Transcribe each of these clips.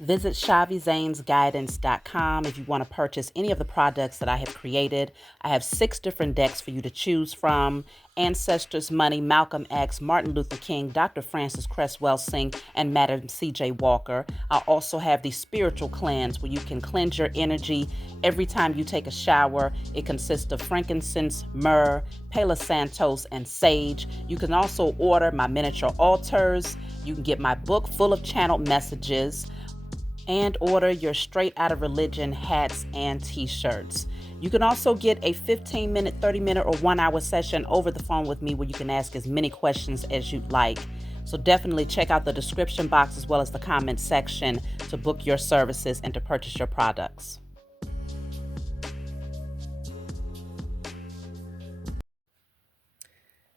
Visit ShaviZanesGuidance.com if you want to purchase any of the products that I have created. I have 6 different decks for you to choose from: Ancestors Money, Malcolm X, Martin Luther King, Dr. Francis Cress Welsing, and Madam C.J. Walker. I also have the Spiritual Cleanse, where you can cleanse your energy every time you take a shower. It consists of frankincense, myrrh, Palo Santos, and sage. You can also order my miniature altars. You can get my book full of channeled messages, and order your Straight Outta Religion hats and t-shirts. You can also get a 15-minute, 30-minute, or 1-hour session over the phone with me where you can ask as many questions as you'd like. So definitely check out the description box as well as the comment section to book your services and to purchase your products.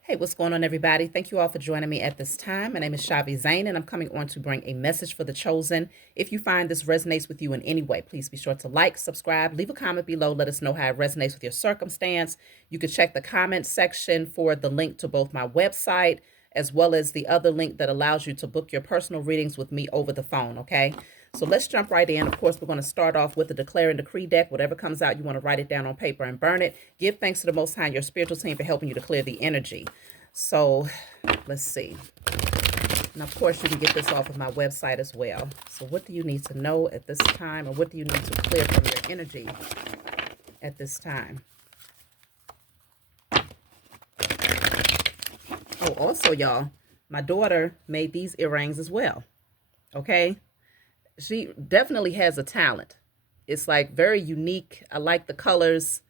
Hey, what's going on, everybody? Thank you all for joining me at this time. My name is Shavi Zane, and I'm coming on to bring a message for the chosen. If you find this resonates with you in any way, please be sure to like, subscribe, leave a comment below. Let us know how it resonates with your circumstance. You can check the comment section for the link to both my website as well as the other link that allows you to book your personal readings with me over the phone, okay? So let's jump right in. Of course, we're going to start off with the Declare and Decree deck. Whatever comes out, you want to write it down on paper and burn it. Give thanks to the Most High and your spiritual team for helping you to clear the energy. So let's see. And of course, you can get this off of my website as well. So what do you need to know at this time, or what do you need to clear from your energy at this time? Oh, also, y'all, my daughter made these earrings as well. Okay. She definitely has a talent. It's like very unique. I like the colors.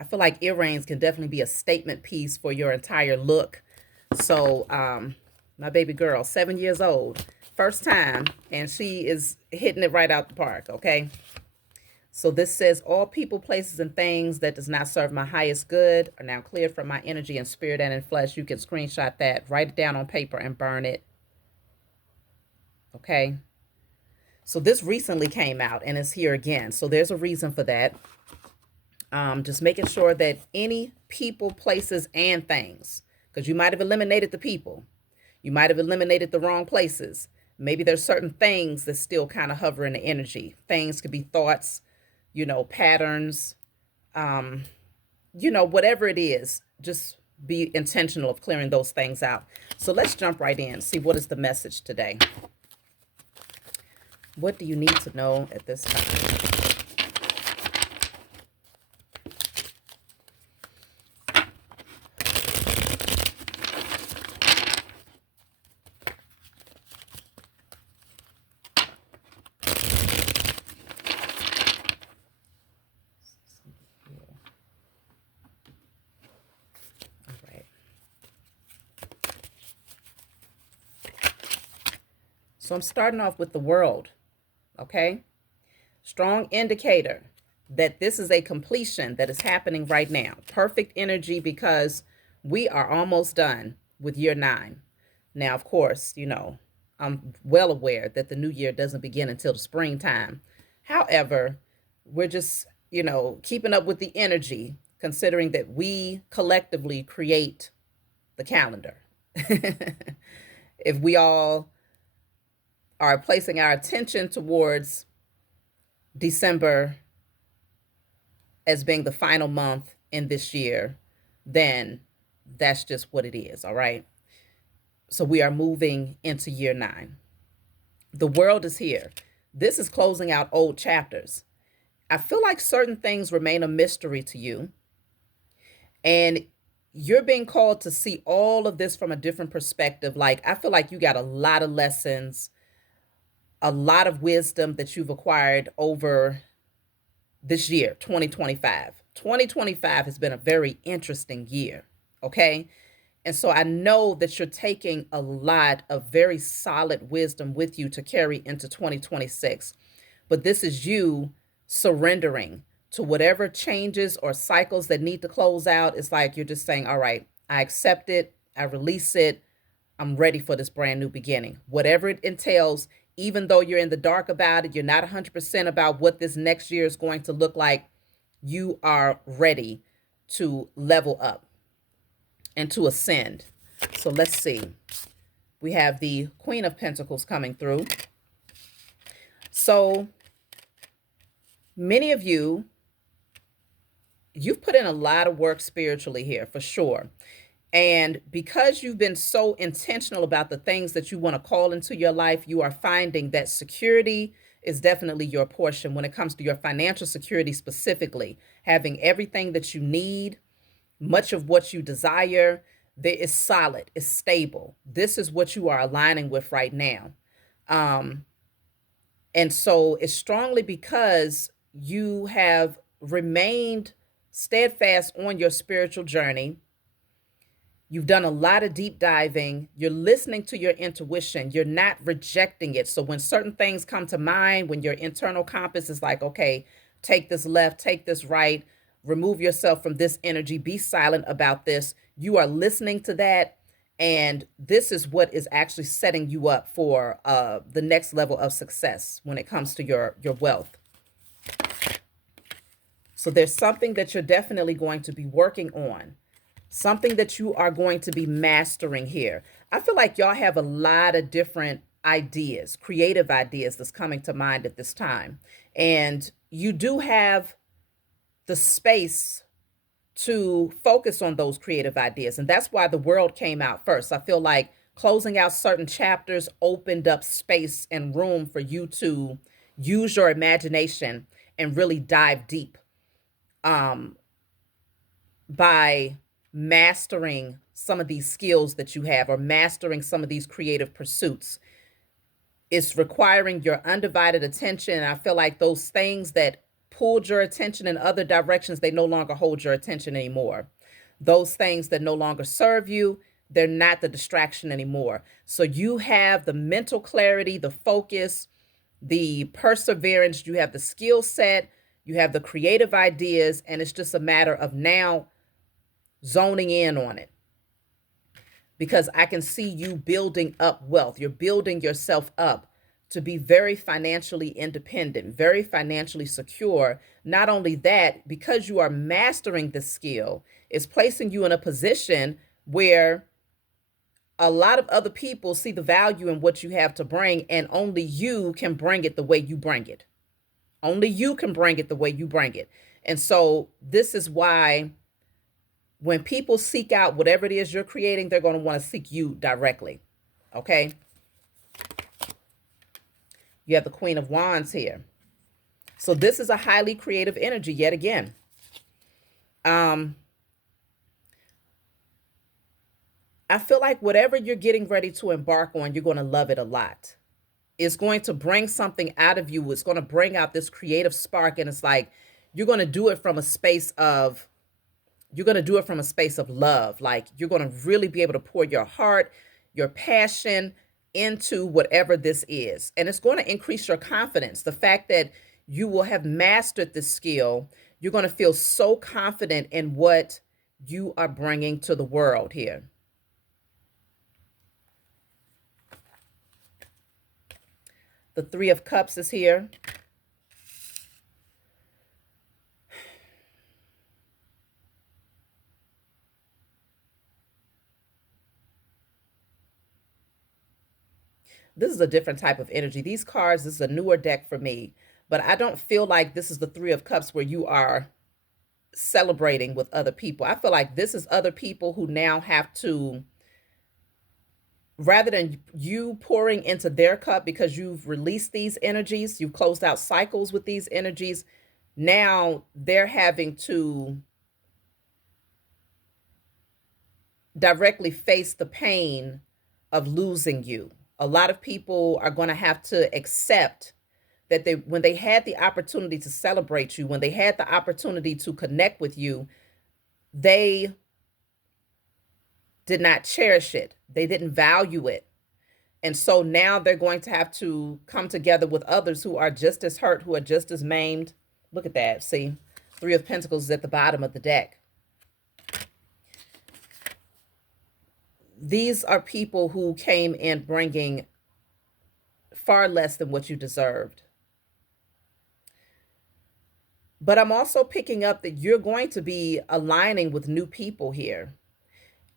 I feel like earrings can definitely be a statement piece for your entire look. So my baby girl, 7 years old, first time, and she is hitting it right out the park, okay? So this says, all people, places, and things that does not serve my highest good are now cleared from my energy in spirit and in flesh. You can screenshot that, write it down on paper, and burn it, okay? So this recently came out, and it's here again. So there's a reason for that. Just making sure that any people, places, and things, because you might have eliminated the people, you might have eliminated the wrong places. Maybe there's certain things that still kind of hover in the energy. Things could be thoughts, patterns, whatever it is. Just be intentional of clearing those things out. So let's jump right in. See, what is the message today? What do you need to know at this time? So I'm starting off with the world, okay? Strong indicator that this is a completion that is happening right now. Perfect energy, because we are almost done with year 9. Now, of course, I'm well aware that the new year doesn't begin until the springtime. However, we're just, keeping up with the energy, considering that we collectively create the calendar. If we all are placing our attention towards December as being the final month in this year, then that's just what it is, all right? So we are moving into year 9. The world is here. This is closing out old chapters. I feel like certain things remain a mystery to you, and you're being called to see all of this from a different perspective. Like, I feel like you got a lot of lessons, a lot of wisdom that you've acquired over this year, 2025. 2025 has been a very interesting year, okay? And so I know that you're taking a lot of very solid wisdom with you to carry into 2026. But this is you surrendering to whatever changes or cycles that need to close out. It's like you're just saying, all right, I accept it, I release it, I'm ready for this brand new beginning. Whatever it entails, even though you're in the dark about it, you're not 100% about what this next year is going to look like, you are ready to level up and to ascend. So let's see. We have the Queen of Pentacles coming through. So many of you, you've put in a lot of work spiritually here for sure. And because you've been so intentional about the things that you want to call into your life, you are finding that security is definitely your portion when it comes to your financial security specifically. Having everything that you need, much of what you desire, there is solid, is stable. This is what you are aligning with right now. Um, and so it's strongly because you have remained steadfast on your spiritual journey. You've done a lot of deep diving. You're listening to your intuition. You're not rejecting it. So when certain things come to mind, when your internal compass is like, okay, take this left, take this right, remove yourself from this energy, be silent about this, you are listening to that. And this is what is actually setting you up for the next level of success when it comes to your wealth. So there's something that you're definitely going to be working on, something that you are going to be mastering here. I feel like y'all have a lot of different ideas, creative ideas that's coming to mind at this time. And you do have the space to focus on those creative ideas. And that's why the world came out first. I feel like closing out certain chapters opened up space and room for you to use your imagination and really dive deep um, by mastering some of these skills that you have or mastering some of these creative pursuits. It's requiring your undivided attention. And I feel like those things that pulled your attention in other directions, they no longer hold your attention anymore. Those things that no longer serve you, they're not the distraction anymore. So you have the mental clarity, the focus, the perseverance, you have the skill set, you have the creative ideas, and it's just a matter of now zoning in on it. Because I can see you building up wealth. You're building yourself up to be very financially independent, very financially secure. Not only that, because you are mastering the skill, it's placing you in a position where a lot of other people see the value in what you have to bring, and only you can bring it the way you bring it. Only you can bring it the way you bring it. And so this is why when people seek out whatever it is you're creating, they're going to want to seek you directly. Okay? You have the Queen of Wands here. So this is a highly creative energy yet again. I feel like whatever you're getting ready to embark on, you're going to love it a lot. It's going to bring something out of you. It's going to bring out this creative spark. And it's like, you're going to do it from a space of, love. Like you're going to really be able to pour your heart, your passion into whatever this is. And it's going to increase your confidence. The fact that you will have mastered this skill, you're going to feel so confident in what you are bringing to the world here. The Three of Cups is here. This is a different type of energy. These cards, this is a newer deck for me, but I don't feel like this is the Three of Cups where you are celebrating with other people. I feel like this is other people who now have to, rather than you pouring into their cup because you've released these energies, you've closed out cycles with these energies, now they're having to directly face the pain of losing you. A lot of people are going to have to accept that when they had the opportunity to celebrate you, when they had the opportunity to connect with you, they did not cherish it. They didn't value it. And so now they're going to have to come together with others who are just as hurt, who are just as maimed. Look at that. See, Three of Pentacles is at the bottom of the deck. These are people who came in bringing far less than what you deserved. But I'm also picking up that you're going to be aligning with new people here.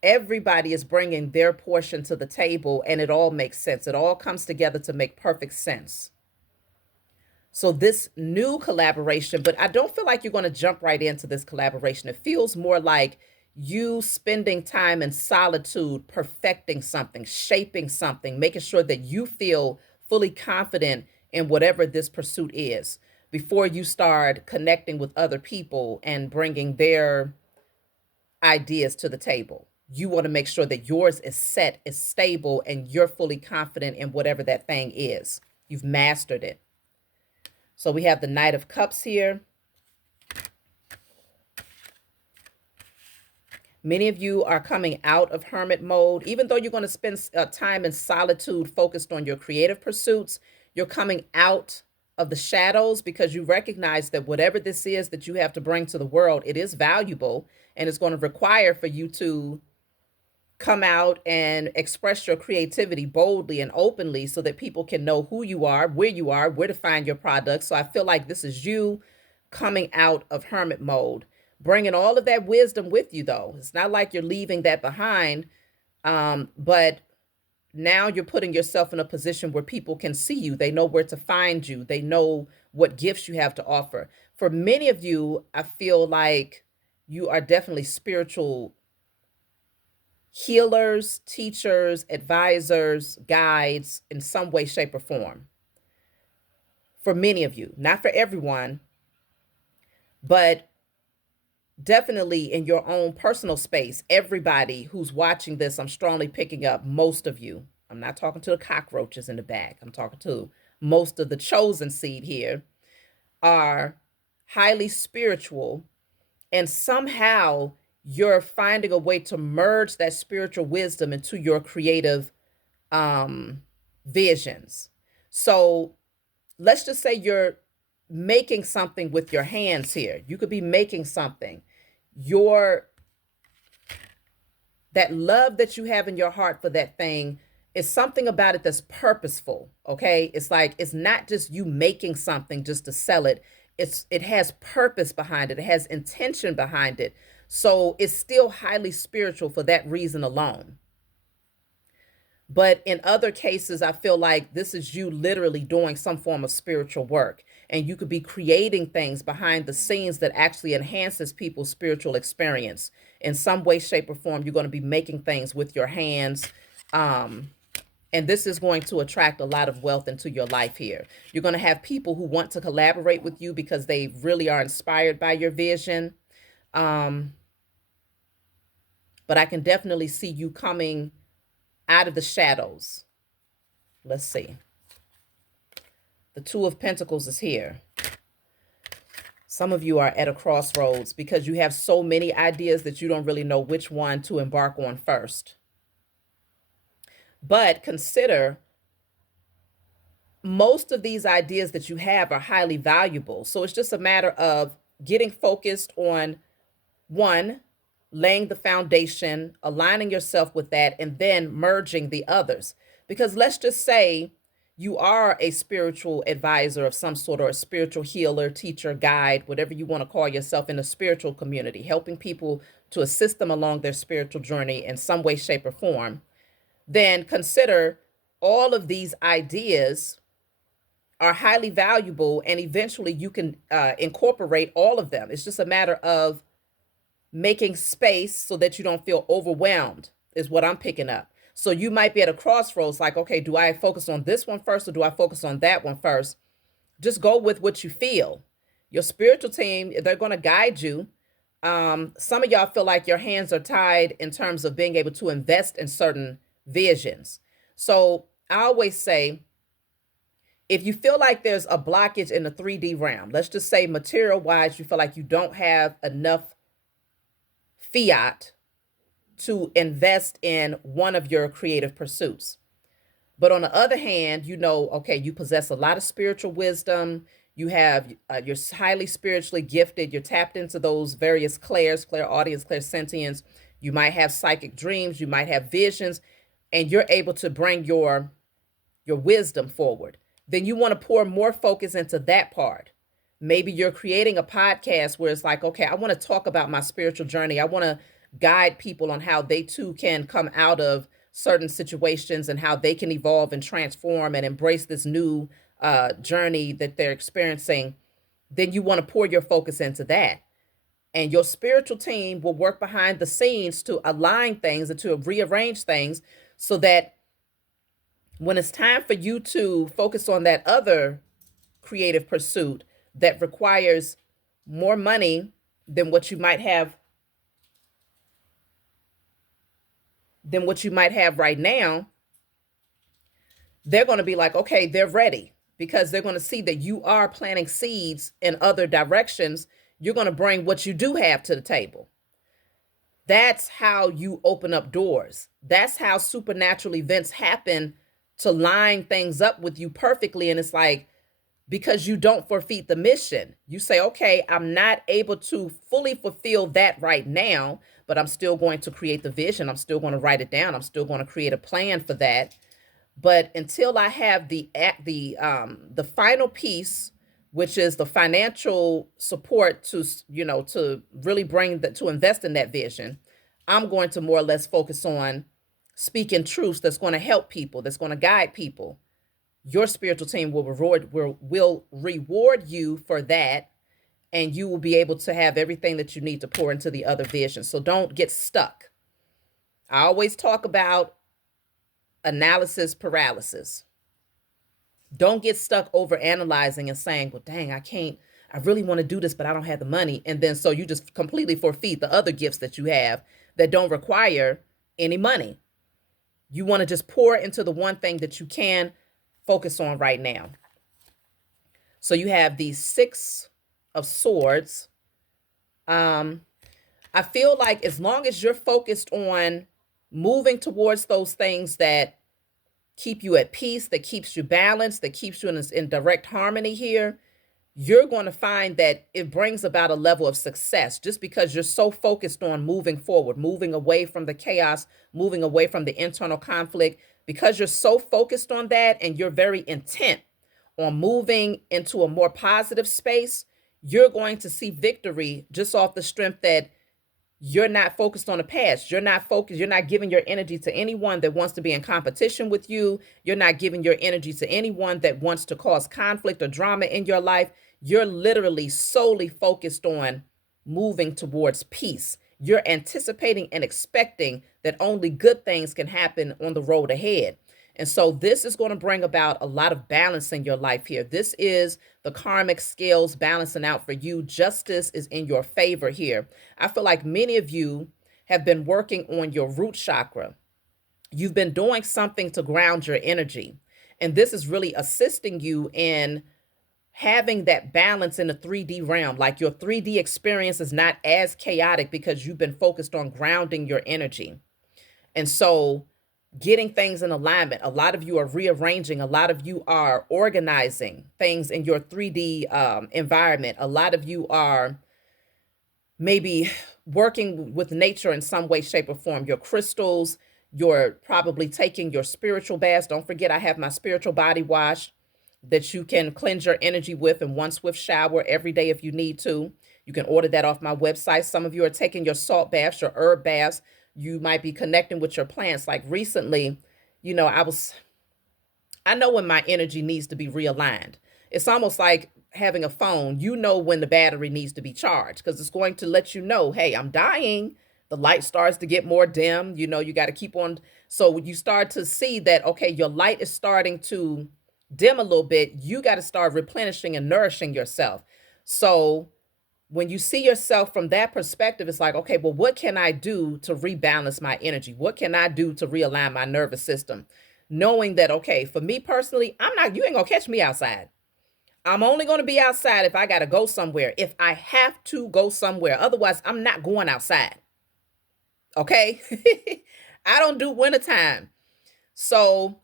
Everybody is bringing their portion to the table, and it all makes sense. It all comes together to make perfect sense. So this new collaboration, but I don't feel like you're going to jump right into this collaboration. It feels more like you spending time in solitude, perfecting something, shaping something, making sure that you feel fully confident in whatever this pursuit is before you start connecting with other people and bringing their ideas to the table. You want to make sure that yours is set, is stable, and you're fully confident in whatever that thing is. You've mastered it. So we have the Knight of Cups here. Many of you are coming out of hermit mode. Even though you're going to spend time in solitude focused on your creative pursuits, you're coming out of the shadows because you recognize that whatever this is that you have to bring to the world, it is valuable, and it's going to require for you to come out and express your creativity boldly and openly so that people can know who you are, where to find your products. So I feel like this is you coming out of hermit mode, bringing all of that wisdom with you, though. It's not like you're leaving that behind, but now you're putting yourself in a position where people can see you. They know where to find you. They know what gifts you have to offer. For many of you, I feel like you are definitely spiritual healers, teachers, advisors, guides in some way, shape, or form. For many of you, not for everyone, but definitely in your own personal space. Everybody who's watching this, I'm strongly picking up most of you. I'm not talking to the cockroaches in the back. I'm talking to most of the chosen seed here are highly spiritual, and somehow you're finding a way to merge that spiritual wisdom into your creative visions. So let's just say you're making something with your hands here. You could be making something. That love that you have in your heart for that thing is something about it that's purposeful. Okay. It's like, it's not just you making something just to sell it. It has purpose behind it. It has intention behind it. So it's still highly spiritual for that reason alone. But in other cases, I feel like this is you literally doing some form of spiritual work. And you could be creating things behind the scenes that actually enhances people's spiritual experience. In some way, shape, or form, you're going to be making things with your hands. And this is going to attract a lot of wealth into your life here. You're going to have people who want to collaborate with you because they really are inspired by your vision. But I can definitely see you coming out of the shadows. Let's see. The Two of Pentacles is here. Some of you are at a crossroads because you have so many ideas that you don't really know which one to embark on first. But consider most of these ideas that you have are highly valuable. So it's just a matter of getting focused on one, laying the foundation, aligning yourself with that, and then merging the others. Because let's just say you are a spiritual advisor of some sort, or a spiritual healer, teacher, guide, whatever you want to call yourself, in a spiritual community, helping people to assist them along their spiritual journey in some way, shape, or form. Then consider all of these ideas are highly valuable, and eventually you can incorporate all of them. It's just a matter of making space so that you don't feel overwhelmed, is what I'm picking up. So you might be at a crossroads, like, okay, do I focus on this one first, or do I focus on that one first? Just go with what you feel. Your spiritual team, they're going to guide you. Some of y'all feel like your hands are tied in terms of being able to invest in certain visions. So I always say, if you feel like there's a blockage in the 3D realm, let's just say material wise, you feel like you don't have enough fiat to invest in one of your creative pursuits. But on the other hand, you know, okay, you possess a lot of spiritual wisdom. You have, you're highly spiritually gifted. You're tapped into those various clairaudience, clairsentience. You might have psychic dreams. You might have visions, and you're able to bring your wisdom forward. Then you want to pour more focus into that part. Maybe you're creating a podcast where it's like, okay, I want to talk about my spiritual journey. I want to guide people on how they too can come out of certain situations and how they can evolve and transform and embrace this new journey that they're experiencing, then you want to pour your focus into that. And your spiritual team will work behind the scenes to align things and to rearrange things so that when it's time for you to focus on that other creative pursuit that requires more money than what you might have right now, they're going to be like, okay, they're ready, because they're going to see that you are planting seeds in other directions. You're going to bring what you do have to the table. That's how you open up doors. That's how supernatural events happen, to line things up with you perfectly. And it's like, because you don't forfeit the mission. You say, okay, I'm not able to fully fulfill that right now, but I'm still going to create the vision. I'm still going to write it down. I'm still going to create a plan for that. But until I have the final piece, which is the financial support to, to really to invest in that vision, I'm going to more or less focus on speaking truths that's going to help people, that's going to guide people. Your spiritual team will reward you for that, and you will be able to have everything that you need to pour into the other vision. So don't get stuck. I always talk about analysis paralysis. Don't get stuck over analyzing and saying, well, dang, I really want to do this, but I don't have the money. And then so you just completely forfeit the other gifts that you have that don't require any money. You want to just pour into the one thing that you can focus on right now. So you have the Six of Swords. I feel like as long as you're focused on moving towards those things that keep you at peace, that keeps you balanced, that keeps you in direct harmony here, you're going to find that it brings about a level of success, just because you're so focused on moving forward, moving away from the chaos, moving away from the internal conflict. Because you're so focused on that and you're very intent on moving into a more positive space, you're going to see victory just off the strength that you're not focused on the past. You're not focused. You're not giving your energy to anyone that wants to be in competition with you. You're not giving your energy to anyone that wants to cause conflict or drama in your life. You're literally solely focused on moving towards peace. You're anticipating and expecting that only good things can happen on the road ahead. And so this is going to bring about a lot of balance in your life here. This is the karmic scales balancing out for you. Justice is in your favor here. I feel like many of you have been working on your root chakra. You've been doing something to ground your energy. And this is really assisting you in having that balance in the 3D realm. Like your 3D experience is not as chaotic because you've been focused on grounding your energy. And so getting things in alignment. A lot of you are rearranging. A lot of you are organizing things in your 3D environment. A lot of you are maybe working with nature in some way, shape, or form. Your crystals, you're probably taking your spiritual baths. Don't forget, I have my spiritual body wash that you can cleanse your energy with in one swift shower every day if you need to. You can order that off my website. Some of you are taking your salt baths, your herb baths. You might be connecting with your plants. Like recently, I know when my energy needs to be realigned. It's almost like having a phone. You know when the battery needs to be charged because it's going to let you know, hey, I'm dying. The light starts to get more dim. You got to keep on. So you start to see that, okay, your light is starting to dim a little bit. You got to start replenishing and nourishing yourself. So when you see yourself from that perspective, it's like, okay, well, what can I do to rebalance my energy? What can I do to realign my nervous system? Knowing that, okay, for me personally, you ain't gonna catch me outside. I'm only gonna be outside if I gotta go somewhere, if I have to go somewhere. Otherwise, I'm not going outside. Okay? I don't do wintertime. So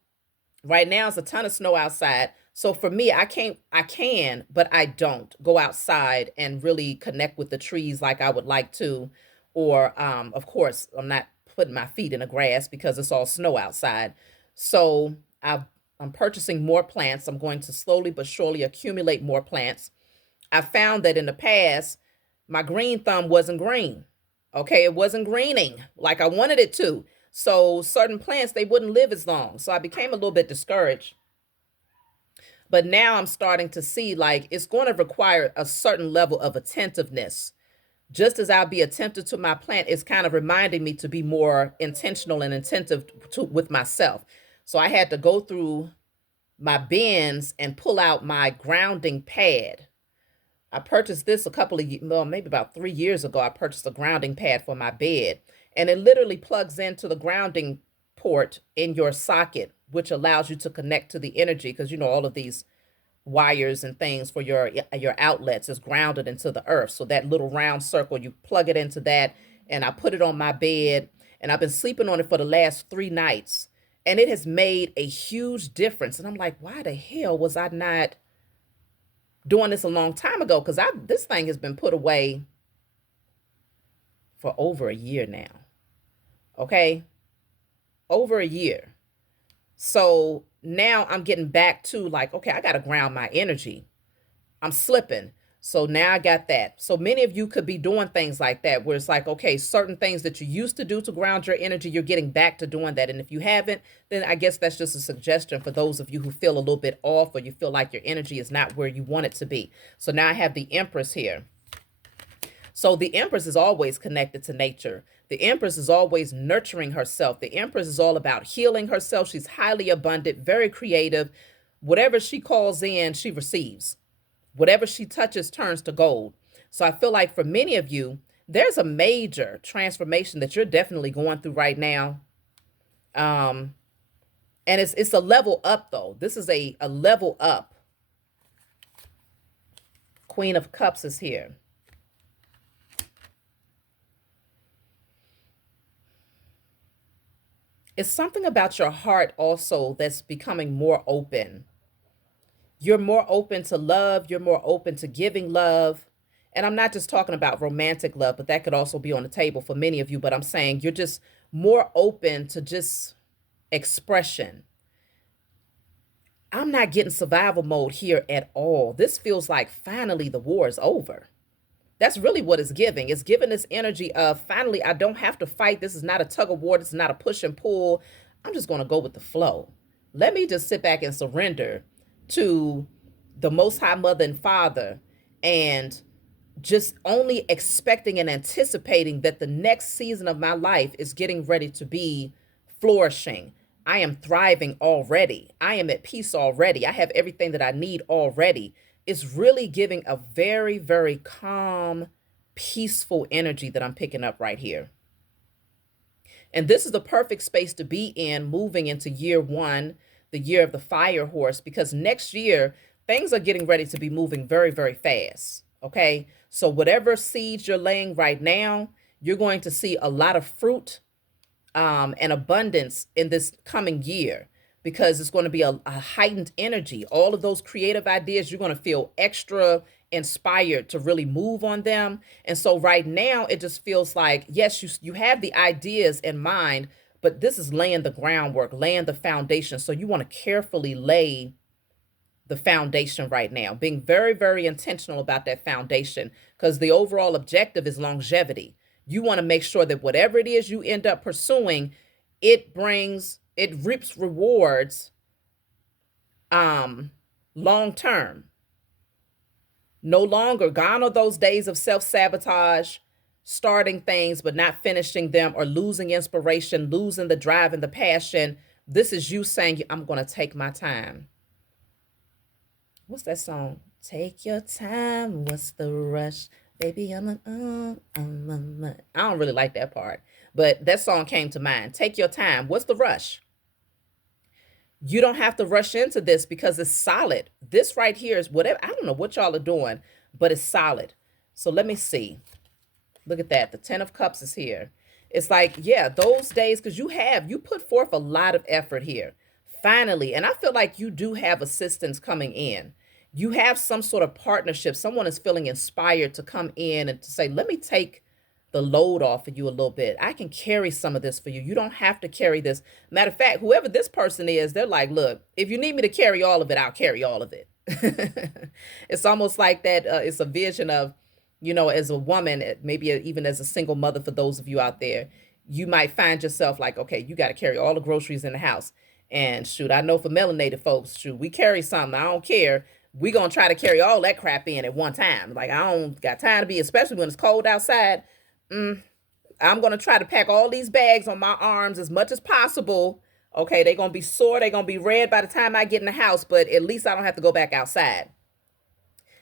right now it's a ton of snow outside. So for me, I can, but I don't go outside and really connect with the trees like I would like to. Or, of course, I'm not putting my feet in the grass because it's all snow outside. So I'm purchasing more plants. I'm going to slowly but surely accumulate more plants. I found that in the past, my green thumb wasn't green. Okay, it wasn't greening like I wanted it to. So certain plants, they wouldn't live as long. So I became a little bit discouraged But now I'm starting to see like it's going to require a certain level of attentiveness. Just as I'll be attentive to my plant, it's kind of reminding me to be more intentional and attentive with myself. So I had to go through my bins and pull out my grounding pad. I purchased this a couple of, well, maybe about 3 years ago. I purchased a grounding pad for my bed, and it literally plugs into the grounding port in your socket, which allows you to connect to the energy because all of these wires and things for your outlets is grounded into the earth. So that little round circle, you plug it into that, and I put it on my bed, and I've been sleeping on it for the last 3 nights, and it has made a huge difference. And I'm like, why the hell was I not doing this a long time ago? Because this thing has been put away for over a year now. Okay, over a year. So now I'm getting back to like, okay, I got to ground my energy. I'm slipping. So now I got that. So many of you could be doing things like that, where it's like, okay, certain things that you used to do to ground your energy, you're getting back to doing that. And if you haven't, then I guess that's just a suggestion for those of you who feel a little bit off, or you feel like your energy is not where you want it to be. So now I have the Empress here. So the Empress is always connected to nature. The Empress is always nurturing herself. The Empress is all about healing herself. She's highly abundant, very creative. Whatever she calls in, she receives. Whatever she touches turns to gold. So I feel like for many of you, there's a major transformation that you're definitely going through right now. And it's a level up, though. This is a level up. Queen of Cups is here. It's something about your heart also that's becoming more open. You're more open to love. You're more open to giving love. And I'm not just talking about romantic love, but that could also be on the table for many of you. But I'm saying you're just more open to just expression. I'm not getting survival mode here at all. This feels like finally the war is over. That's really what it's giving. It's giving this energy of finally, I don't have to fight. This is not a tug of war. This is not a push and pull. I'm just going to go with the flow. Let me just sit back and surrender to the Most High Mother and Father, and just only expecting and anticipating that the next season of my life is getting ready to be flourishing. I am thriving already. I am at peace already. I have everything that I need already. It's really giving a very, very calm, peaceful energy that I'm picking up right here. And this is the perfect space to be in moving into year one, the year of the fire horse, because next year things are getting ready to be moving very, very fast. Okay. So whatever seeds you're laying right now, you're going to see a lot of fruit and abundance in this coming year, because it's going to be a heightened energy. All of those creative ideas, you're going to feel extra inspired to really move on them. And so right now, it just feels like, yes, you have the ideas in mind, but this is laying the groundwork, laying the foundation. So you want to carefully lay the foundation right now, being very, very intentional about that foundation, because the overall objective is longevity. You want to make sure that whatever it is you end up pursuing, it reaps rewards long term. No longer gone are those days of self-sabotage, starting things but not finishing them, or losing inspiration, losing the drive and the passion. This is you saying, I'm going to take my time. What's that song? Take your time. What's the rush? Baby, I don't really like that part, but that song came to mind. Take your time. What's the rush? You don't have to rush into this because it's solid. This right here is whatever. I don't know what y'all are doing, but it's solid. So let me see. Look at that. The 10 of Cups is here. It's like, yeah, those days, because you put forth a lot of effort here. Finally, and I feel like you do have assistance coming in. You have some sort of partnership. Someone is feeling inspired to come in and to say, let me take the load off of you a little bit. I can carry some of this for you. You don't have to carry this. Matter of fact, whoever this person is, they're like, look, if you need me to carry all of it, I'll carry all of it. It's almost like that. It's a vision of, as a woman, maybe even as a single mother, for those of you out there, you might find yourself like, okay, you got to carry all the groceries in the house. And shoot, I know for melanated folks, shoot, we carry something. I don't care. We gonna try to carry all that crap in at one time. Like I don't got time to be, especially when it's cold outside. I'm gonna try to pack all these bags on my arms as much as possible. Okay, they're gonna be sore, they're gonna be red by the time I get in the house, but at least I don't have to go back outside.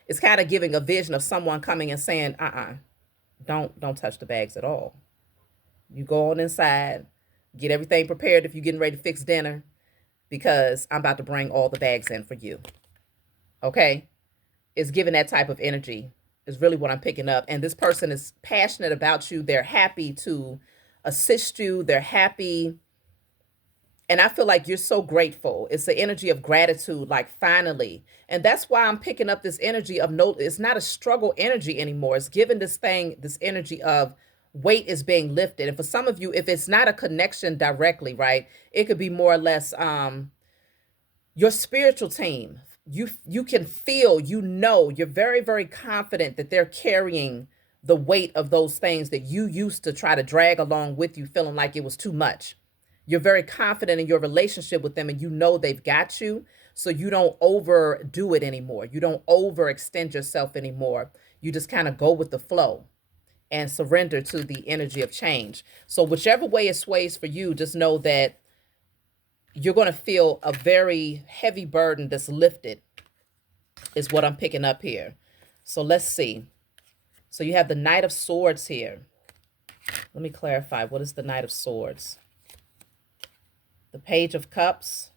It's kind of giving a vision of someone coming and saying, don't touch the bags at all. You go on inside, get everything prepared if you're getting ready to fix dinner, because I'm about to bring all the bags in for you. Okay? It's giving that type of energy, is really what I'm picking up. And this person is passionate about you. They're happy to assist you. They're happy. And I feel like you're so grateful. It's the energy of gratitude, like finally. And that's why I'm picking up this energy of no, it's not a struggle energy anymore. It's giving this thing, this energy of weight is being lifted. And for some of you, if it's not a connection directly, right, it could be more or less your spiritual team. You can feel, you know, you're very, very confident that they're carrying the weight of those things that you used to try to drag along with you, feeling like it was too much. You're very confident in your relationship with them and you know they've got you. So you don't overdo it anymore. You don't overextend yourself anymore. You just kind of go with the flow and surrender to the energy of change. So whichever way it sways for you, just know that you're going to feel a very heavy burden that's lifted, is what I'm picking up here. So let's see. So you have the Knight of Swords here. Let me clarify. What is the Knight of Swords? The Page of Cups.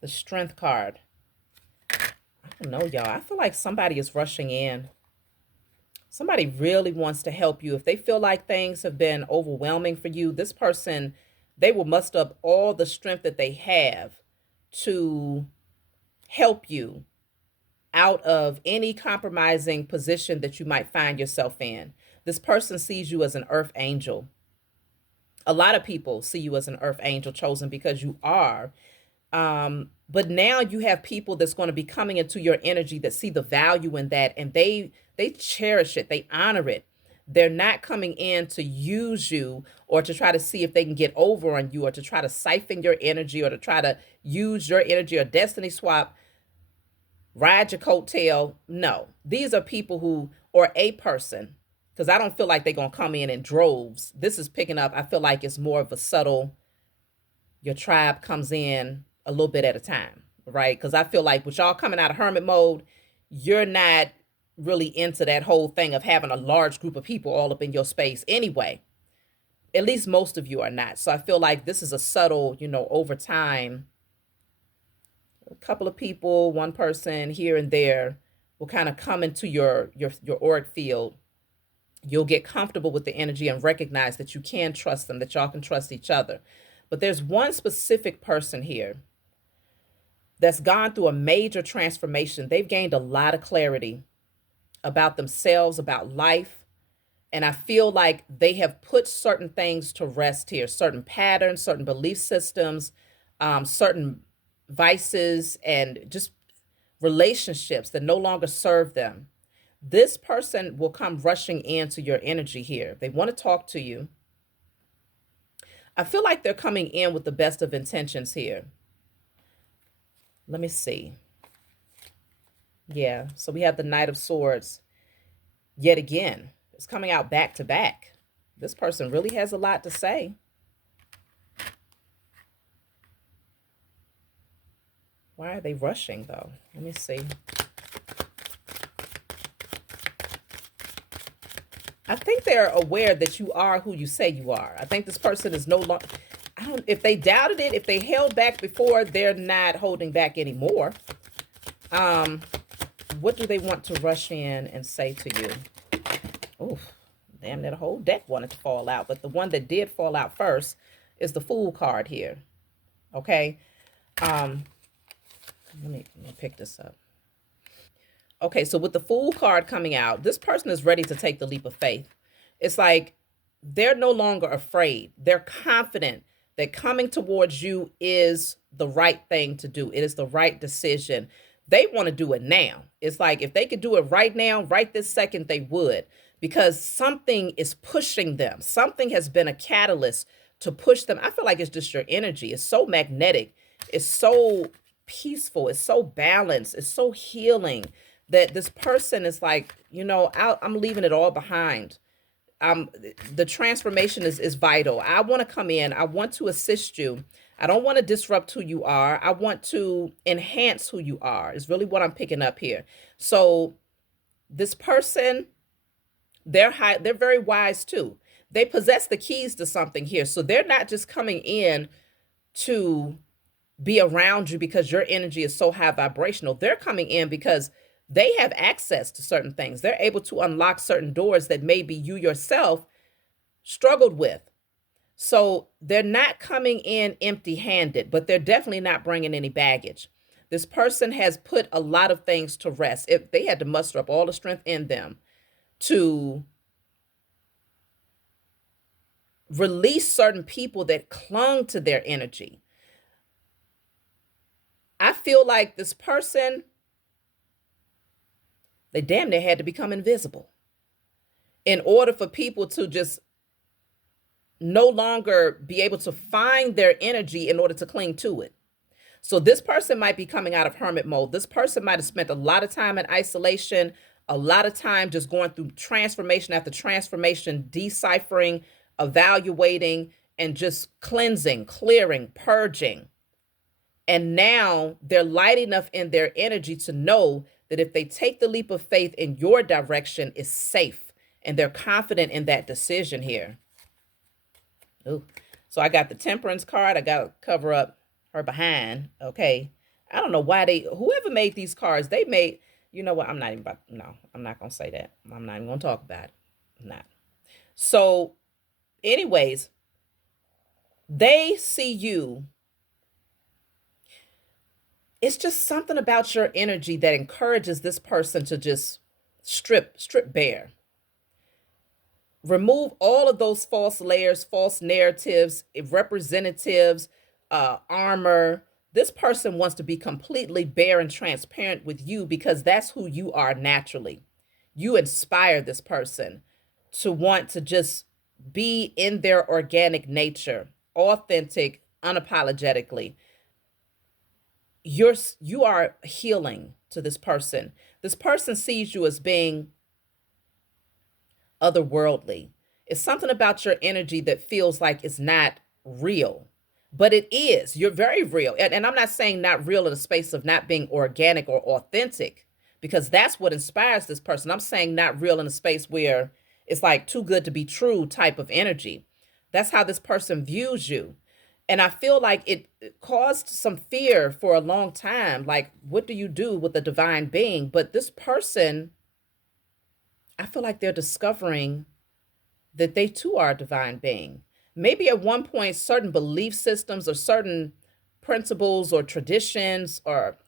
The Strength card. I don't know, y'all. I feel like somebody is rushing in. Somebody really wants to help you. If they feel like things have been overwhelming for you, this person, they will muster up all the strength that they have to help you out of any compromising position that you might find yourself in. This person sees you as an earth angel. A lot of people see you as an earth angel, chosen, because you are. But now you have people that's going to be coming into your energy that see the value in that, and they cherish it, they honor it. They're not coming in to use you or to try to see if they can get over on you or to try to siphon your energy or to try to use your energy or destiny swap, ride your coattail. No, these are people who, or a person, because I don't feel like they're going to come in droves. This is picking up, I feel like it's more of a subtle, your tribe comes in a little bit at a time, right? Because I feel like with y'all coming out of hermit mode, you're not really into that whole thing of having a large group of people all up in your space anyway. At least most of you are not. So I feel like this is a subtle, over time, a couple of people, one person here and there will kind of come into your auric field. You'll get comfortable with the energy and recognize that you can trust them, that y'all can trust each other. But there's one specific person here that's gone through a major transformation. They've gained a lot of clarity about themselves, about life. And I feel like they have put certain things to rest here, certain patterns, certain belief systems, certain vices, and just relationships that no longer serve them. This person will come rushing into your energy here. They want to talk to you. I feel like they're coming in with the best of intentions here. Let me see. Yeah, so we have the Knight of Swords yet again. It's coming out back to back. This person really has a lot to say. Why are they rushing, though? Let me see. I think they're aware that you are who you say you are. I think this person is no longer, if they doubted it, if they held back before, they're not holding back anymore. What do they want to rush in and say to you? Oh, damn, that whole deck wanted to fall out. But the one that did fall out first is the Fool card here. Okay. Let me pick this up. Okay, so with the Fool card coming out, this person is ready to take the leap of faith. It's like they're no longer afraid. They're confident that coming towards you is the right thing to do. It is the right decision. They want to do it now. It's like if they could do it right now, right this second, they would. because something is pushing them. Something has been a catalyst to push them. I feel like it's just your energy. It's so magnetic. It's so peaceful. It's so balanced. It's so healing that this person is like, I'm leaving it all behind. The transformation is vital. I want to come in. I want to assist you. I don't want to disrupt who you are. I want to enhance who you are, is really what I'm picking up here. So this person, they're very wise too. They possess the keys to something here. So they're not just coming in to be around you because your energy is so high vibrational. They're coming in because they have access to certain things. They're able to unlock certain doors that maybe you yourself struggled with. So they're not coming in empty-handed, but they're definitely not bringing any baggage. This person has put a lot of things to rest. If they had to muster up all the strength in them to release certain people that clung to their energy. I feel like this person, they damn near had to become invisible in order for people to just no longer be able to find their energy in order to cling to it. So this person might be coming out of hermit mode. This person might have spent a lot of time in isolation, a lot of time just going through transformation after transformation, deciphering, evaluating, and just cleansing, clearing, purging. And now they're light enough in their energy to know that if they take the leap of faith in your direction, it's safe. And they're confident in that decision here. Ooh. So I got the Temperance card. I got to cover up her behind. Okay. I don't know why whoever made these cards, they made, you know what? I'm not going to say that. I'm not even going to talk about it. I'm not. So anyways, they see you. It's just something about your energy that encourages this person to just strip bare. Remove all of those false layers, false narratives, representatives, armor. This person wants to be completely bare and transparent with you because that's who you are naturally. You inspire this person to want to just be in their organic nature, authentic, unapologetically. You are healing to this person. This person sees you as being otherworldly. It's something about your energy that feels like it's not real, but it is. You're very real. And I'm not saying not real in the space of not being organic or authentic, because that's what inspires this person. I'm saying not real in a space where it's like too good to be true type of energy. That's how this person views you. And I feel like it caused some fear for a long time. Like, what do you do with the divine being? But this person, I feel like they're discovering that they too are a divine being. Maybe at one point, certain belief systems or certain principles or traditions or,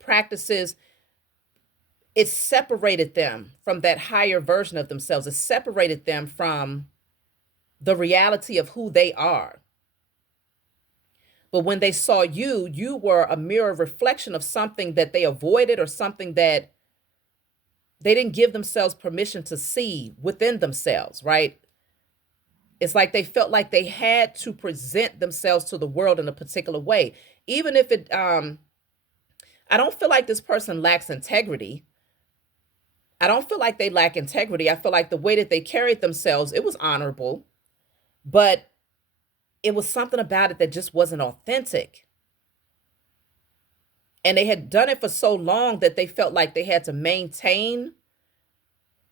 practices, it separated them from that higher version of themselves. It separated them from the reality of who they are. But when they saw you, you were a mirror reflection of something that they avoided or something that they didn't give themselves permission to see within themselves, right? It's like they felt like they had to present themselves to the world in a particular way. Even if I don't feel like this person lacks integrity. I don't feel like they lack integrity. I feel like the way that they carried themselves, it was honorable, but it was something about it that just wasn't authentic. And they had done it for so long that they felt like they had to maintain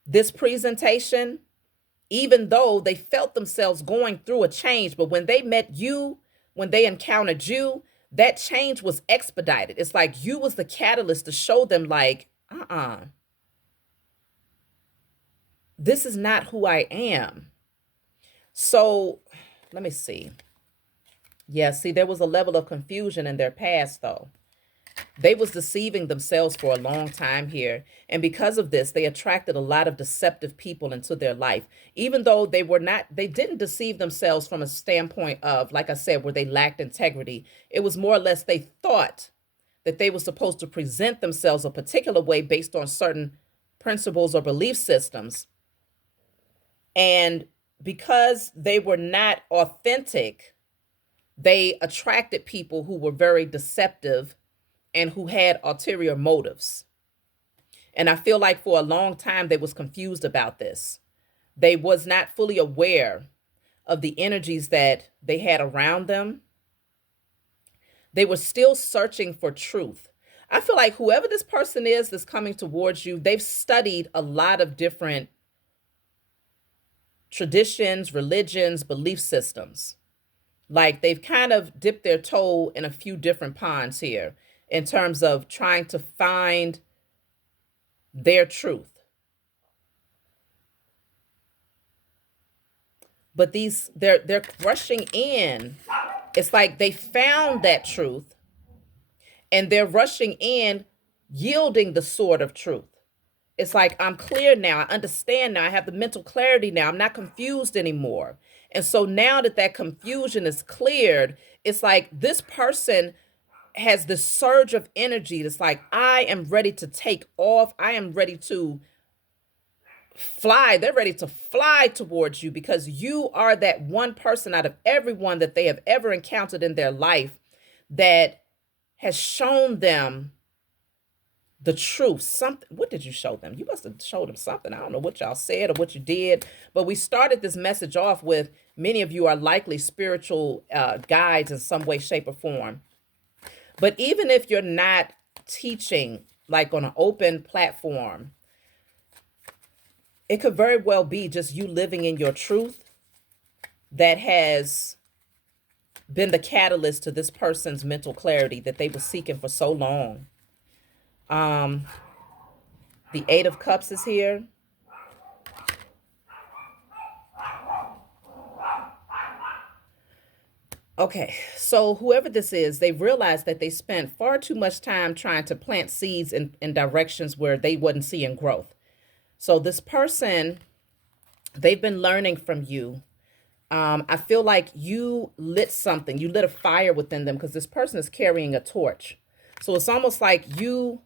this presentation, even though they felt themselves going through a change. But when they met you, when they encountered you, that change was expedited. It's like you was the catalyst to show them like, this is not who I am. So let me see. Yeah, see, there was a level of confusion in their past, though. They was deceiving themselves for a long time here. And because of this, they attracted a lot of deceptive people into their life. Even though they didn't deceive themselves from a standpoint of, like I said, where they lacked integrity. It was more or less they thought that they were supposed to present themselves a particular way based on certain principles or belief systems. And because they were not authentic, they attracted people who were very deceptive and who had ulterior motives. And I feel like for a long time they was confused about this. They was not fully aware of the energies that they had around them. They were still searching for truth. I feel like whoever this person is that's coming towards you, they've studied a lot of different traditions, religions, belief systems. Like they've kind of dipped their toe in a few different ponds here in terms of trying to find their truth. But they're rushing in. It's like they found that truth and they're rushing in, yielding the sword of truth. It's like, I'm clear now. I understand now. I have the mental clarity now. I'm not confused anymore. And so now that that confusion is cleared, it's like this person has this surge of energy that's like, I am ready to take off. I am ready to fly. They're ready to fly towards you because you are that one person out of everyone that they have ever encountered in their life that has shown them the truth. Something. What did you show them? You must have showed them something. I don't know what y'all said or what you did, but we started this message off with many of you are likely spiritual guides in some way, shape, or form. But even if you're not teaching like on an open platform, it could very well be just you living in your truth that has been the catalyst to this person's mental clarity that they were seeking for so long. The Eight of Cups is here. Okay, so whoever this is, they realized that they spent far too much time trying to plant seeds in directions where they wasn't seeing growth. So this person, they've been learning from you. I feel like you lit something, you lit a fire within them because this person is carrying a torch. So it's almost like you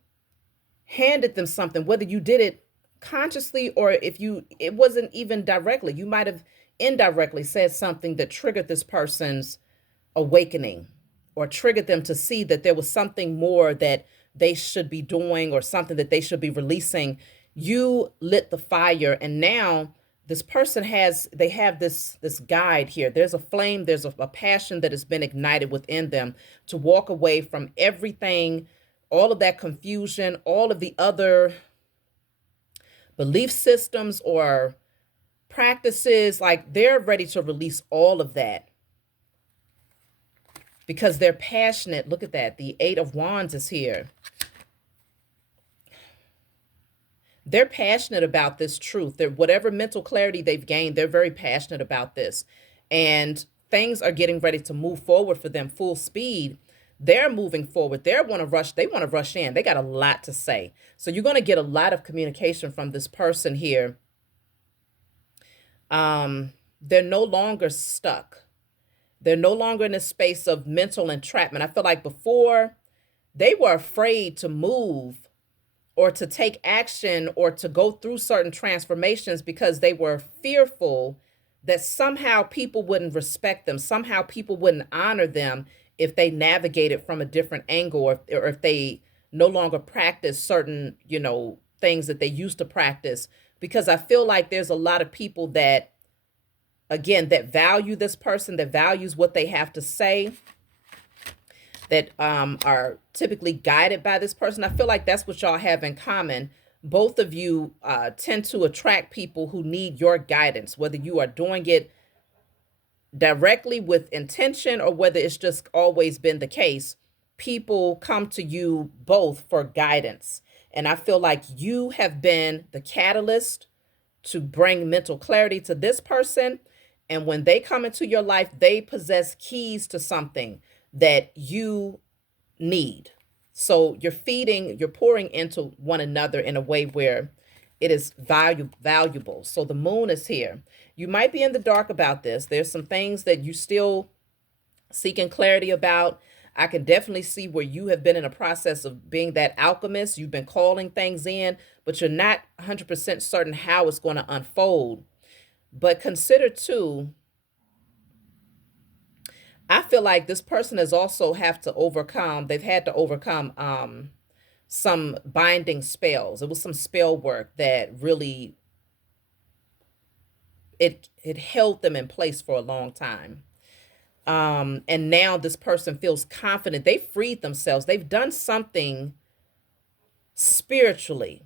handed them something, whether you did it consciously or if it wasn't even directly, you might have indirectly said something that triggered this person's awakening or triggered them to see that there was something more that they should be doing or something that they should be releasing. You lit the fire, and now this person they have this guide here. There's a flame, there's a passion that has been ignited within them to walk away from everything, all of that confusion, all of the other belief systems or practices. Like they're ready to release all of that because they're passionate. Look at that. The Eight of Wands is here. They're passionate about this truth. They're, whatever mental clarity they've gained, they're very passionate about this. And things are getting ready to move forward for them full speed. They're moving forward. They want to rush in. They got a lot to say. So you're going to get a lot of communication from this person here. They're no longer stuck. They're no longer in a space of mental entrapment. I feel like before they were afraid to move or to take action or to go through certain transformations because they were fearful that somehow people wouldn't respect them. Somehow people wouldn't honor them if they navigated from a different angle or if they no longer practice certain, things that they used to practice. Because I feel like there's a lot of people that, again, that value this person, that values what they have to say, that are typically guided by this person. I feel like that's what y'all have in common. Both of you tend to attract people who need your guidance, whether you are doing it directly with intention or whether it's just always been the case. People come to you both for guidance. And I feel like you have been the catalyst to bring mental clarity to this person. And when they come into your life, they possess keys to something that you need. So you're pouring into one another in a way where it is valuable. So the moon is here. You might be in the dark about this. There's some things that you still seeking clarity about. I can definitely see where you have been in a process of being that alchemist. You've been calling things in, but you're not 100% certain how it's going to unfold. But consider too, I feel like this person has also have to overcome, they've had to overcome some binding spells. It was some spell work that really it held them in place for a long time. And now this person feels confident. They freed themselves. They've done something spiritually.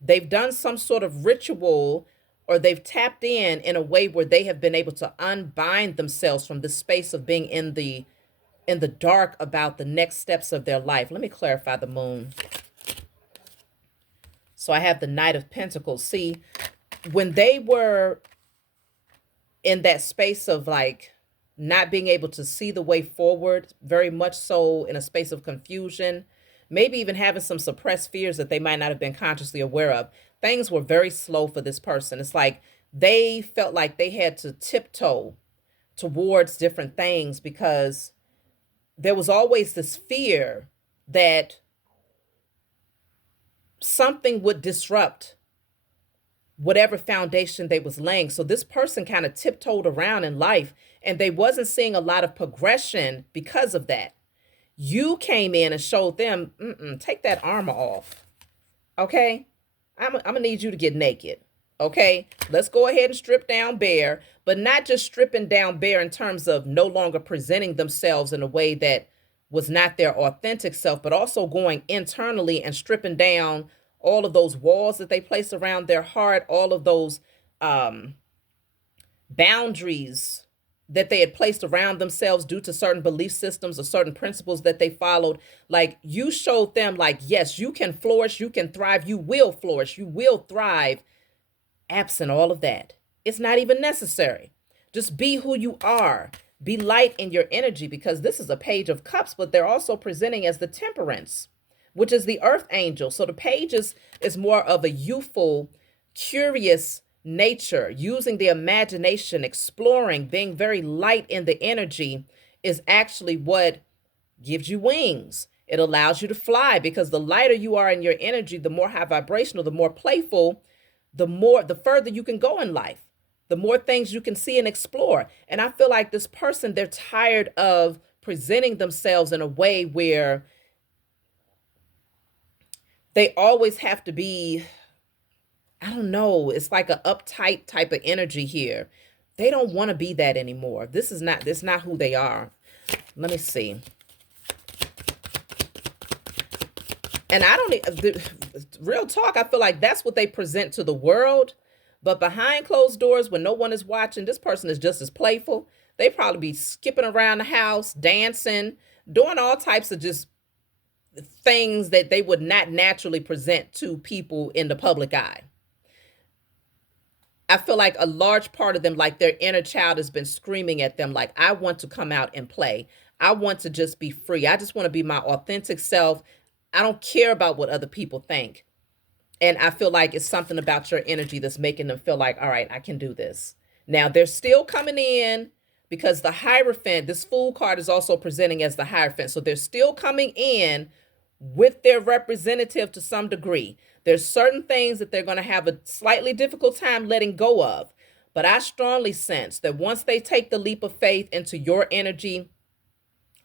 They've done some sort of ritual, or they've tapped in a way where they have been able to unbind themselves from the space of being in the dark about the next steps of their life. Let me clarify the moon. So I have the Knight of Pentacles. See, when they were in that space of like not being able to see the way forward, very much so in a space of confusion, maybe even having some suppressed fears that they might not have been consciously aware of, things were very slow for this person. It's like they felt like they had to tiptoe towards different things because there was always this fear that something would disrupt whatever foundation they was laying. So this person kind of tiptoed around in life, and they wasn't seeing a lot of progression because of that. You came in and showed them, take that armor off. Okay? I'm gonna need you to get naked. Okay? Let's go ahead and strip down bare, but not just stripping down bare in terms of no longer presenting themselves in a way that was not their authentic self, but also going internally and stripping down all of those walls that they placed around their heart, all of those boundaries that they had placed around themselves due to certain belief systems or certain principles that they followed. Like, you showed them, like, yes, you can flourish, you can thrive, you will flourish, you will thrive, absent all of that. It's not even necessary. Just be who you are. Be light in your energy, because this is a Page of Cups, but they're also presenting as the Temperance, which is the Earth Angel. So the page is more of a youthful, curious nature, using the imagination, exploring, being very light in the energy is actually what gives you wings. It allows you to fly, because the lighter you are in your energy, the more high vibrational, the more playful, the further you can go in life, the more things you can see and explore. And I feel like this person, they're tired of presenting themselves in a way where they always have to be, I don't know, it's like an uptight type of energy here. They don't want to be that anymore. This is not who they are. Let me see. And I don't, real talk, I feel like that's what they present to the world. But behind closed doors, when no one is watching, this person is just as playful. They probably be skipping around the house, dancing, doing all types of just things that they would not naturally present to people in the public eye. I feel like a large part of them, like their inner child has been screaming at them, like, I want to come out and play. I want to just be free. I just want to be my authentic self. I don't care about what other people think. And I feel like it's something about your energy that's making them feel like, all right, I can do this. Now, they're still coming in, because the Hierophant, this Fool card is also presenting as the Hierophant. So they're still coming in with their representative to some degree. There's certain things that they're going to have a slightly difficult time letting go of. But I strongly sense that once they take the leap of faith into your energy,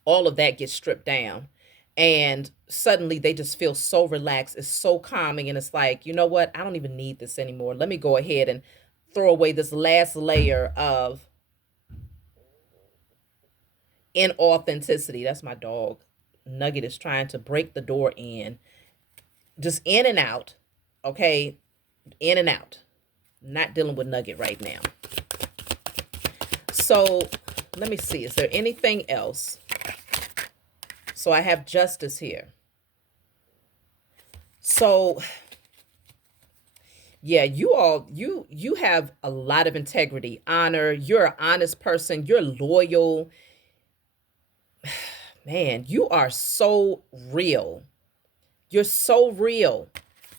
all of that gets stripped down. And suddenly they just feel so relaxed. It's so calming. And it's like, you know what? I don't even need this anymore. Let me go ahead and throw away this last layer of inauthenticity. That's my dog. Nugget is trying to break the door in. Just in and out. Okay? In and out. Not dealing with Nugget right now. So let me see. Is there anything else? So I have Justice here. So yeah, you have a lot of integrity, honor. You're an honest person. You're loyal. Man, you are so real. You're so real.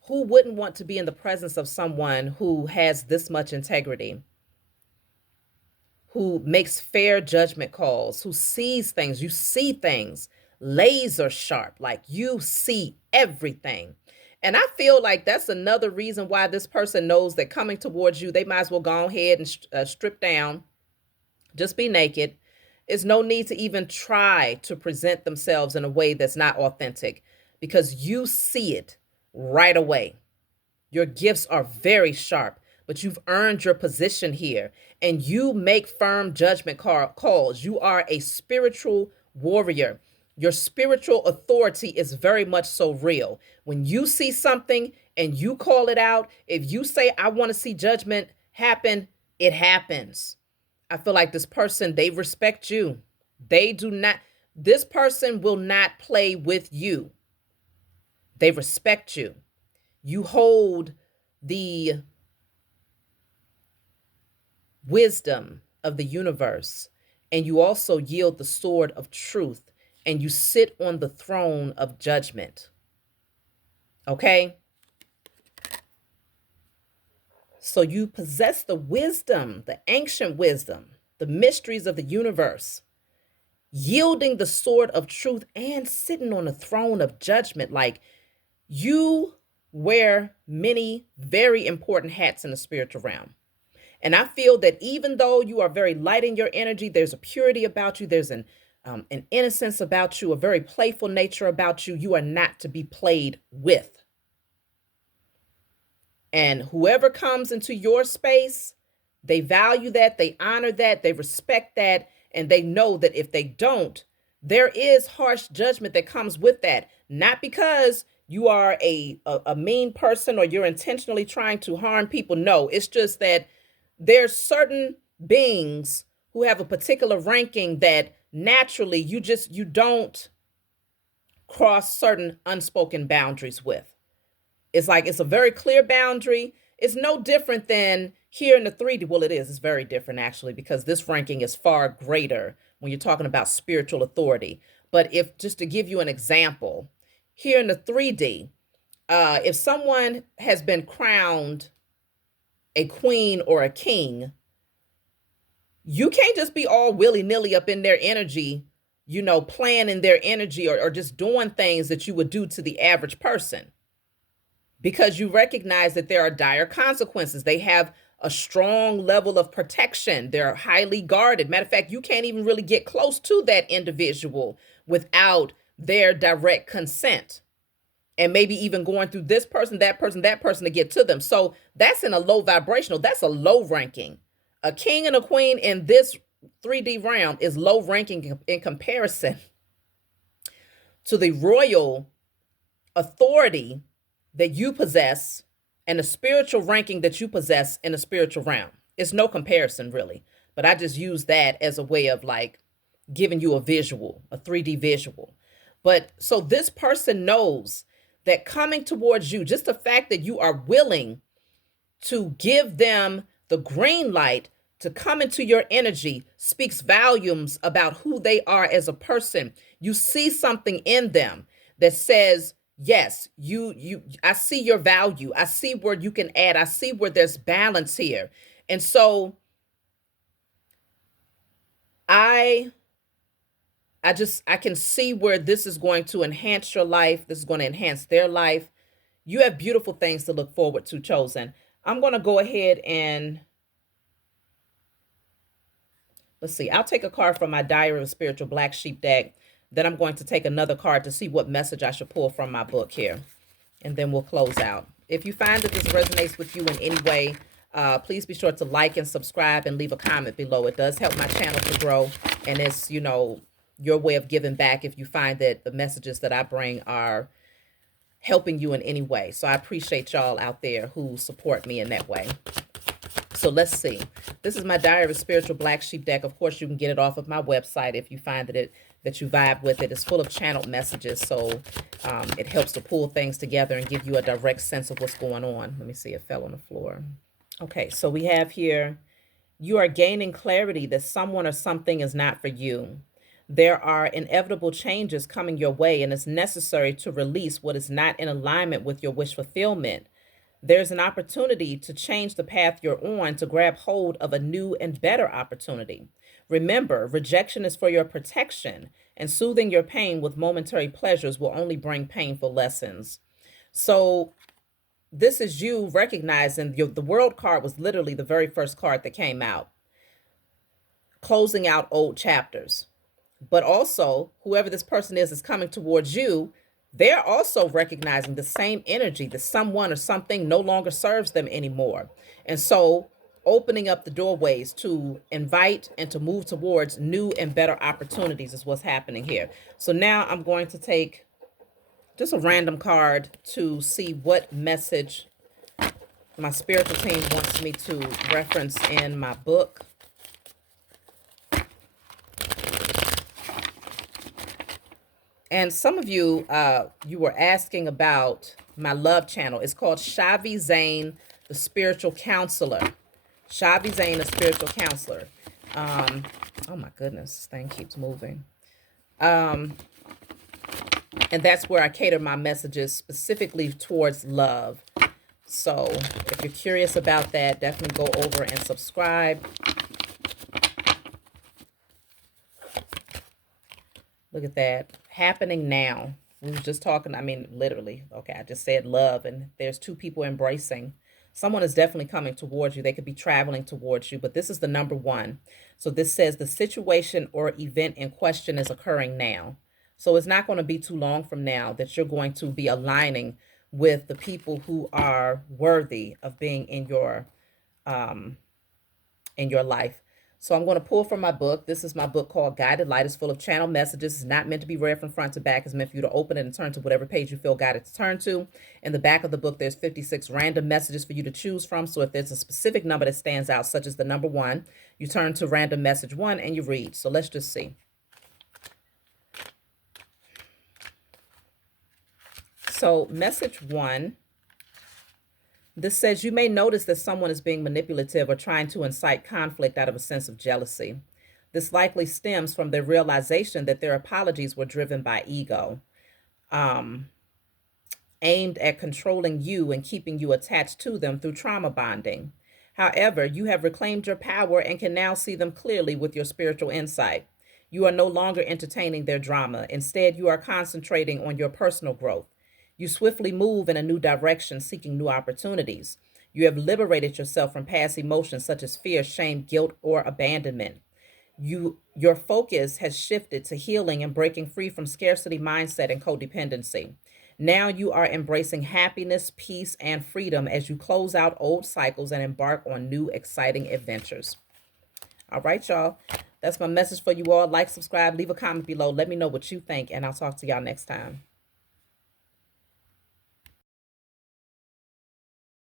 Who wouldn't want to be in the presence of someone who has this much integrity? Who makes fair judgment calls, who sees things, you see things laser sharp, like you see everything. And I feel like that's another reason why this person knows that coming towards you, they might as well go ahead and strip down, just be naked. There's no need to even try to present themselves in a way that's not authentic because you see it right away. Your gifts are very sharp, but you've earned your position here and you make firm judgment calls. You are a spiritual warrior. Your spiritual authority is very much so real. When you see something and you call it out, if you say, I want to see judgment happen, it happens. I feel like this person, they respect you. They do not, this person will not play with you. They respect you. You hold the wisdom of the universe, and you also yield the sword of truth, and you sit on the throne of judgment. Okay? So you possess the wisdom, the ancient wisdom, the mysteries of the universe, yielding the sword of truth and sitting on the throne of judgment. Like, you wear many very important hats in the spiritual realm. And I feel that even though you are very light in your energy, there's a purity about you, there's an innocence about you, a very playful nature about you. You are not to be played with. And whoever comes into your space, they value that, they honor that, they respect that, and they know that if they don't, there is harsh judgment that comes with that. Not because you are a mean person or you're intentionally trying to harm people. No, it's just that there's certain beings who have a particular ranking that naturally you don't cross certain unspoken boundaries with. It's like, it's a very clear boundary. It's no different than here in the 3D. Well, it is. It's very different, actually, because this ranking is far greater when you're talking about spiritual authority. But if, just to give you an example, here in the 3D, if someone has been crowned a queen or a king, you can't just be all willy-nilly up in their energy, playing in their energy or just doing things that you would do to the average person, because you recognize that there are dire consequences. They have a strong level of protection. They're highly guarded. Matter of fact, you can't even really get close to that individual without their direct consent. And maybe even going through this person, that person to get to them. So that's in a low vibrational. That's a low ranking. A king and a queen in this 3D realm is low ranking in comparison to the royal authority that you possess and the spiritual ranking that you possess in the spiritual realm. It's no comparison, really. But I just use that as a way of like giving you a visual, a 3D visual. But so this person knows that coming towards you, just the fact that you are willing to give them the green light to come into your energy speaks volumes about who they are as a person. You see something in them that says, yes, I see your value. I see where you can add. I see where there's balance here. And so I can see where this is going to enhance your life. This is going to enhance their life. You have beautiful things to look forward to, Chosen. I'm going to go ahead and let's see. I'll take a card from my Diary of a Spiritual Black Sheep deck. Then I'm going to take another card to see what message I should pull from my book here. And then we'll close out. If you find that this resonates with you in any way, please be sure to like and subscribe and leave a comment below. It does help my channel to grow. And it's, your way of giving back if you find that the messages that I bring are helping you in any way. So I appreciate y'all out there who support me in that way. So let's see. This is my Diary of a Spiritual Black Sheep deck. Of course, you can get it off of my website if you find that you vibe with it. It's full of channeled messages, so it helps to pull things together and give you a direct sense of what's going on. Let me see. It fell on the floor. Okay, so we have here, you are gaining clarity that someone or something is not for you. There are inevitable changes coming your way, and it's necessary to release what is not in alignment with your wish fulfillment. There's an opportunity to change the path you're on to grab hold of a new and better opportunity. Remember, rejection is for your protection, and soothing your pain with momentary pleasures will only bring painful lessons. So this is you recognizing the world card was literally the very first card that came out, closing out old chapters. But also, whoever this person is coming towards you, they're also recognizing the same energy that someone or something no longer serves them anymore. And so opening up the doorways to invite and to move towards new and better opportunities is what's happening here. So now I'm going to take just a random card to see what message my spiritual team wants me to reference in my book. And some of you, you were asking about my love channel. It's called Shavi Zane, the Spiritual Counselor. Shavi Zane, the Spiritual Counselor. Oh my goodness, this thing keeps moving. And that's where I cater my messages specifically towards love. So if you're curious about that, definitely go over and subscribe. Look at that. Happening now. We were just talking, I mean, literally. Okay, I just said love, and there's two people embracing. Someone is definitely coming towards you. They could be traveling towards you, but this is the number one. So this says the situation or event in question is occurring now. So it's not going to be too long from now that you're going to be aligning with the people who are worthy of being in your life. So I'm going to pull from my book. This is my book called Guided Light. It's full of channel messages. It's not meant to be read from front to back. It's meant for you to open it and turn to whatever page you feel guided to turn to. In the back of the book, there's 56 random messages for you to choose from. So if there's a specific number that stands out, such as the number 1, you turn to random message 1 and you read. So let's just see. So message 1. This says, you may notice that someone is being manipulative or trying to incite conflict out of a sense of jealousy. This likely stems from their realization that their apologies were driven by ego, aimed at controlling you and keeping you attached to them through trauma bonding. However, you have reclaimed your power and can now see them clearly with your spiritual insight. You are no longer entertaining their drama. Instead, you are concentrating on your personal growth. You swiftly move in a new direction, seeking new opportunities. You have liberated yourself from past emotions such as fear, shame, guilt, or abandonment. Your focus has shifted to healing and breaking free from scarcity mindset and codependency. Now you are embracing happiness, peace, and freedom as you close out old cycles and embark on new, exciting adventures. All right, y'all. That's my message for you all. Like, subscribe, leave a comment below. Let me know what you think, and I'll talk to y'all next time.